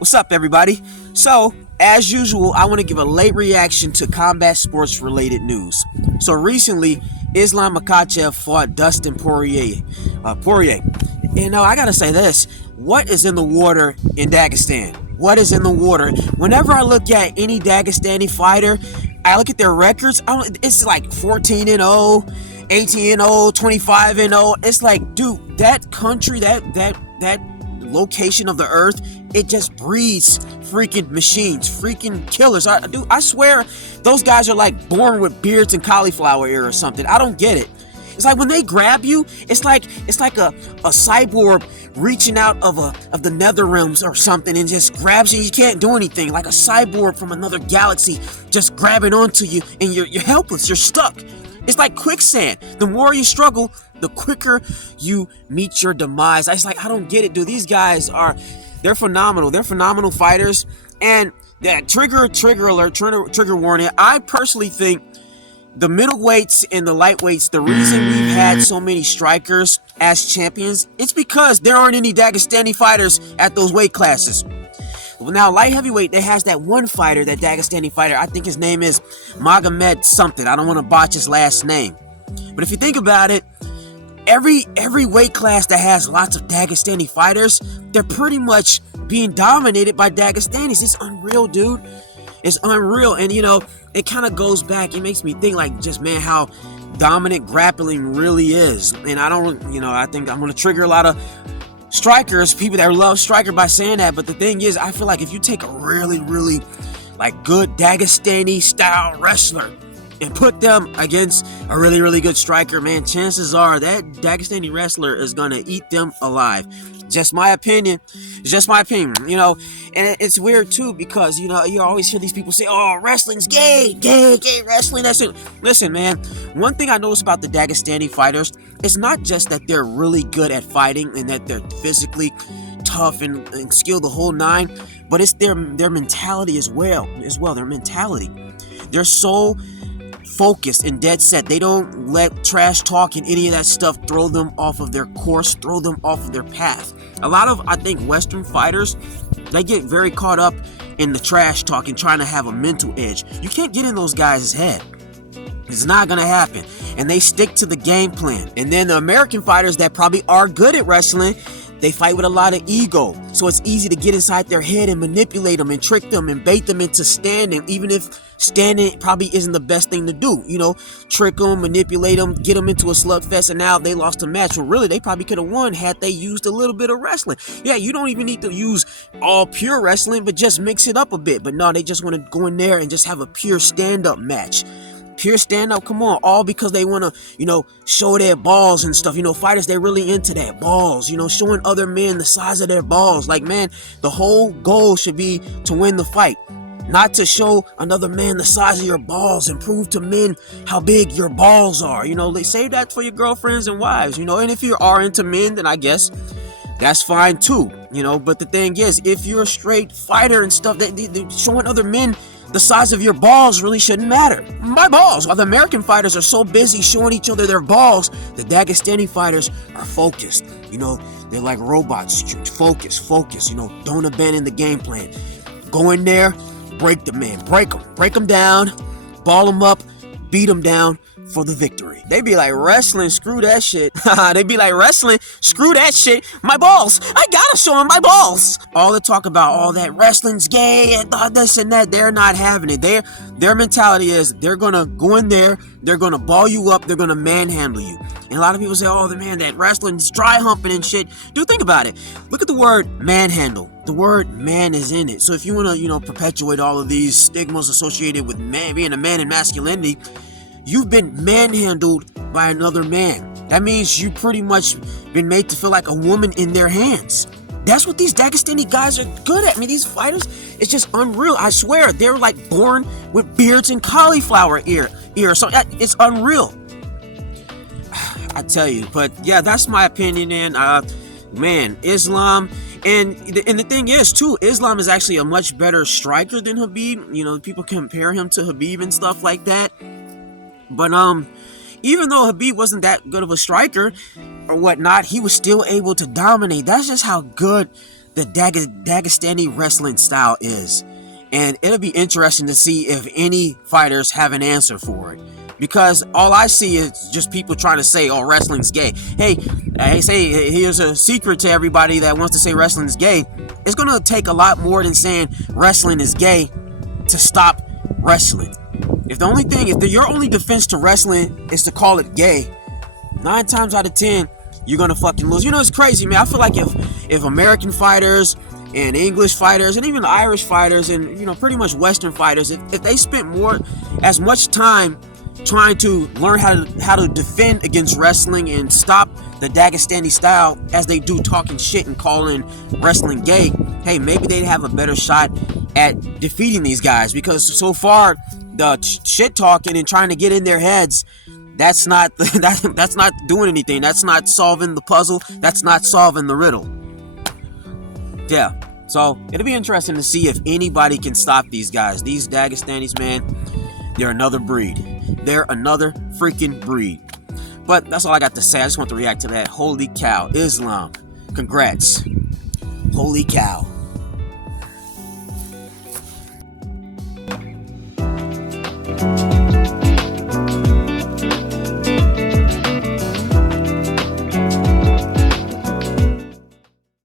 What's up, everybody? So, as usual, I want to give a late reaction to combat sports related news. So, recently, Islam Makhachev fought Dustin Poirier. I gotta say this: what is in the water in Dagestan? What is in the water? Whenever I look at any Dagestani fighter, I look at their records. It's like 14-0, 18-0, 25-0. It's like, dude, that country, that location of the earth, it just breeds freaking machines, freaking killers. I swear those guys are like born with beards and cauliflower ear or something. I don't get it. It's like when they grab you, it's like a cyborg reaching out of the nether realms or something and just grabs you. You can't do anything. Like a cyborg from another galaxy just grabbing onto you and you're helpless. You're stuck. It's like quicksand. The more you struggle, the quicker you meet your demise. I don't get it, dude. These guys they're phenomenal. They're phenomenal fighters. And that trigger alert, trigger warning. I personally think the middleweights and the lightweights, the reason we've had so many strikers as champions, it's because there aren't any Dagestani fighters at those weight classes. Well, now, light heavyweight, there has that one fighter, that Dagestani fighter. I think his name is Magomed something. I don't want to botch his last name. But if you think about it, every weight class that has lots of Dagestani fighters, they're pretty much being dominated by Dagestanis. It's unreal, dude. It's unreal. And, it kind of goes back. It makes me think, man, how dominant grappling really is. And I think I'm going to trigger a lot of strikers, people that love striker by saying that. But the thing is, I feel like if you take a really, really, good Dagestani style wrestler and put them against a really, really good striker, man, chances are that Dagestani wrestler is going to eat them alive. Just my opinion. It's just my opinion, And it's weird, too, because, you always hear these people say, oh, wrestling's gay wrestling. That's it. Listen, man, one thing I notice about the Dagestani fighters, it's not just that they're really good at fighting and that they're physically tough and skilled the whole nine, but it's their mentality as well, their mentality. They're so focused and dead set. They don't let trash talk and any of that stuff throw them off of their course, throw them off of their path. A lot of, I think, Western fighters, they get very caught up in the trash talk and trying to have a mental edge. You can't get in those guys' head. It's not going to happen. And they stick to the game plan. And then the American fighters that probably are good at wrestling, they fight with a lot of ego. So it's easy to get inside their head and manipulate them and trick them and bait them into standing, even if standing probably isn't the best thing to do. Trick them, manipulate them, get them into a slugfest, and now they lost a match. Well, really, they probably could have won had they used a little bit of wrestling. Yeah, you don't even need to use all pure wrestling, but just mix it up a bit. But no, they just want to go in there and just have a pure stand-up match. Pure stand-up, come on, all because they want to, show their balls and stuff. Fighters, they're really into that, balls, showing other men the size of their balls. Man, the whole goal should be to win the fight, not to show another man the size of your balls and prove to men how big your balls are. They save that for your girlfriends and wives, and if you are into men, then I guess that's fine too, but the thing is, if you're a straight fighter and stuff, that showing other men the size of your balls really shouldn't matter. My balls. While the American fighters are so busy showing each other their balls, the Dagestani fighters are focused. They're like robots. Focus. Don't abandon the game plan. Go in there, break the man, break them down, ball them up, beat them down for the victory. They be like, wrestling, screw that shit. They be like, wrestling, screw that shit. My balls, I gotta show them my balls. All the talk about all that wrestling's gay and this and that, they're not having it. Their mentality is they're gonna go in there, they're gonna ball you up, they're gonna manhandle you. And a lot of people say, oh, man, that wrestling's dry humping and shit. Dude, think about it. Look at the word manhandle. The word man is in it. So if you want to, perpetuate all of these stigmas associated with man, being a man and masculinity, you've been manhandled by another man. That means you pretty much been made to feel like a woman in their hands. That's what these Dagestani guys are good at. These fighters, it's just unreal. I swear, they're born with beards and cauliflower ear. So it's unreal. I tell you, but yeah, that's my opinion. And Islam, and the thing is too, Islam is actually a much better striker than Khabib. People compare him to Khabib and stuff like that. But even though Khabib wasn't that good of a striker or whatnot, he was still able to dominate. That's just how good the Dagestani wrestling style is. And it'll be interesting to see if any fighters have an answer for it. Because all I see is just people trying to say, oh, wrestling's gay. Hey, here's a secret to everybody that wants to say wrestling's gay. It's going to take a lot more than saying wrestling is gay to stop wrestling. If your only defense to wrestling is to call it gay, 9 times out of 10, you're going to fucking lose. You know, it's crazy, man. I feel like if American fighters and English fighters and even Irish fighters and, you know, pretty much Western fighters, if they spent as much time trying to learn how to defend against wrestling and stop the Dagestani style as they do talking shit and calling wrestling gay, hey, maybe they'd have a better shot at defeating these guys. Because so far, the shit talking and trying to get in their heads, that's not doing anything. That's not solving the puzzle. That's not solving the riddle. Yeah, so it'll be interesting to see if anybody can stop these guys. These Dagestanis, man, they're another breed. They're another freaking breed. But that's all I got to say. I just want to react to that. Holy cow, Islam. Congrats. Holy cow.